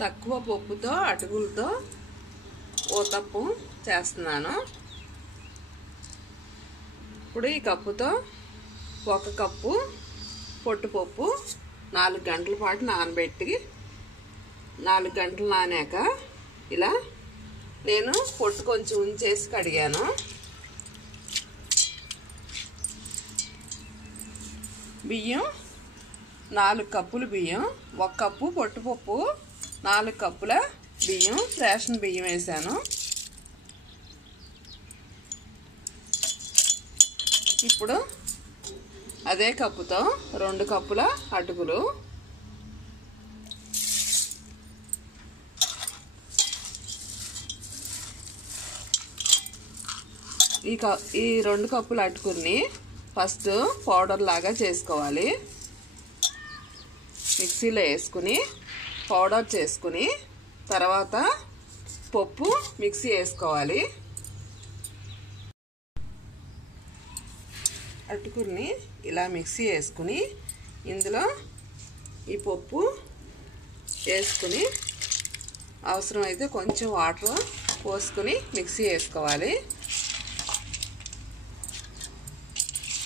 తక్కువ పప్పుతో అటుకులతో ఊతప్పం చేస్తున్నాను. ఇప్పుడు ఈ కప్పుతో 1 కప్పు పొట్టుపప్పు 4 గంటల పాటు నానబెట్టి 4 గంటలు నానాక ఇలా నేను పొట్టు కొంచెం ఉంచేసి కడిగాను. బియ్యం 4 కప్పులు బియ్యం, 1 కప్పు పొట్టుపప్పు, 4 కప్పుల బియ్యం, రేషన్ బియ్యం వేసాను. ఇప్పుడు అదే కప్పుతో 2 కప్పుల అటుకులు, ఈ 2 కప్పుల అటుకుల్ని ఫస్ట్ పౌడర్ లాగా చేసుకోవాలి. మిక్సీలో వేసుకుని పౌడర్ చేసుకుని తర్వాత పప్పు మిక్సీ వేసుకోవాలి. అటుకుల్ని ఇలా మిక్సీ వేసుకుని ఇందులో ఈ పప్పు వేసుకుని అవసరమైతే కొంచెం వాటర్ పోసుకుని మిక్సీ వేసుకోవాలి.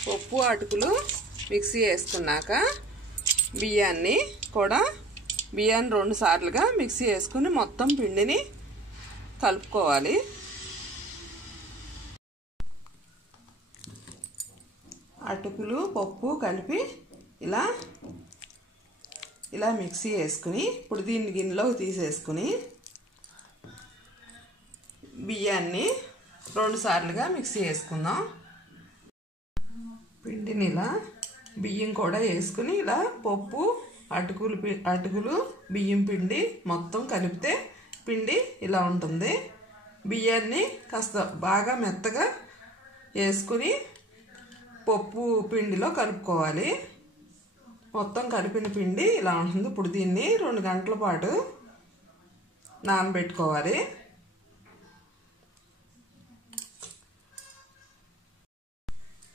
పప్పు అటుకులు మిక్సీ వేసుకున్నాక బియ్యాన్ని 2 సార్లుగా మిక్సీ వేసుకుని మొత్తం పిండిని కలుపుకోవాలి. అటుకులు పప్పు కలిపి ఇలా మిక్సీ వేసుకుని ఇప్పుడు దీన్ని గిన్నెలోకి తీసేసుకుని బియ్యాన్ని 2 సార్లుగా మిక్సీ వేసుకుందాం. పిండిని ఇలా బియ్యం కూడా వేసుకుని ఇలా పప్పు అటుకులు బియ్యం పిండి మొత్తం కలిపితే పిండి ఇలా ఉంటుంది. బియ్యాన్ని కాస్త బాగా మెత్తగా వేసుకుని పప్పు పిండిలో కలుపుకోవాలి. మొత్తం కలిపిన పిండి ఇలా ఉంటుంది. ఇప్పుడు దీన్ని 2 గంటల పాటు నానబెట్టుకోవాలి.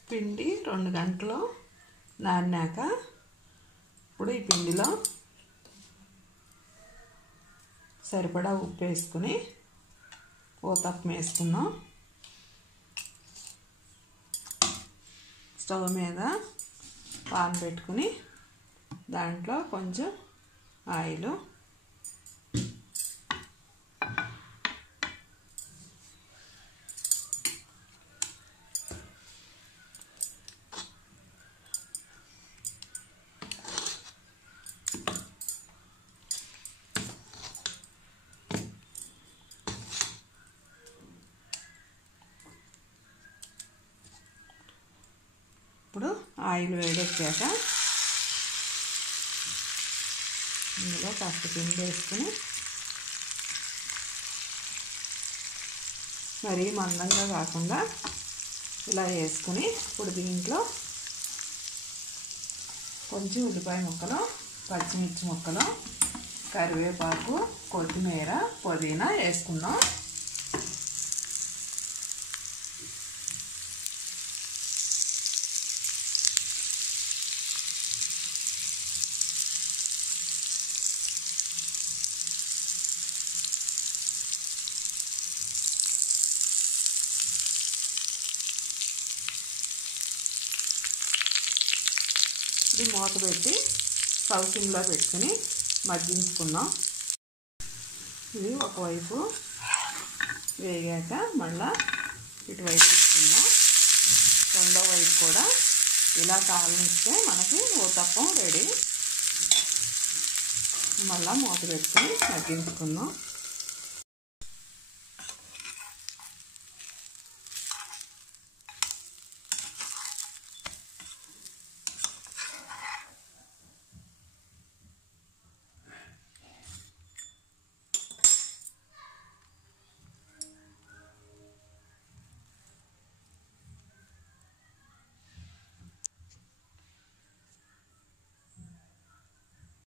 పిండి 2 గంటలు నానాక ఇప్పుడు ఈ పిండిలో సరిపడా ఉప్పు వేసుకుని ఊతప్పం వేసుకుందాం. స్టవ్ మీద పాన్ పెట్టుకుని దాంట్లో కొంచెం ఆయిల్, ఇప్పుడు ఆయిల్ వేడెక్కాక ఇందులో కాస్త పిండి వేసుకుని మరీ మందంగా కాకుండా ఇలా వేసుకుని ఇప్పుడు దీంట్లో కొంచెం ఉల్లిపాయ ముక్కలు, పచ్చిమిర్చి ముక్కలు, కరివేపాకు, కొత్తిమీర, పుదీనా వేసుకుందాం. ఇది మూత పెట్టి స్టవ్ సిమ్లో పెట్టుకుని మగ్గించుకుందాం. ఇది ఒకవైపు వేగాక మళ్ళీ ఇటువైపు తీసుకుందాం. రెండో వైపు కూడా ఇలా కాలనిస్తే మనకి ఊతప్పం రెడీ. మళ్ళీ మూత పెట్టుకుని మగ్గించుకుందాం.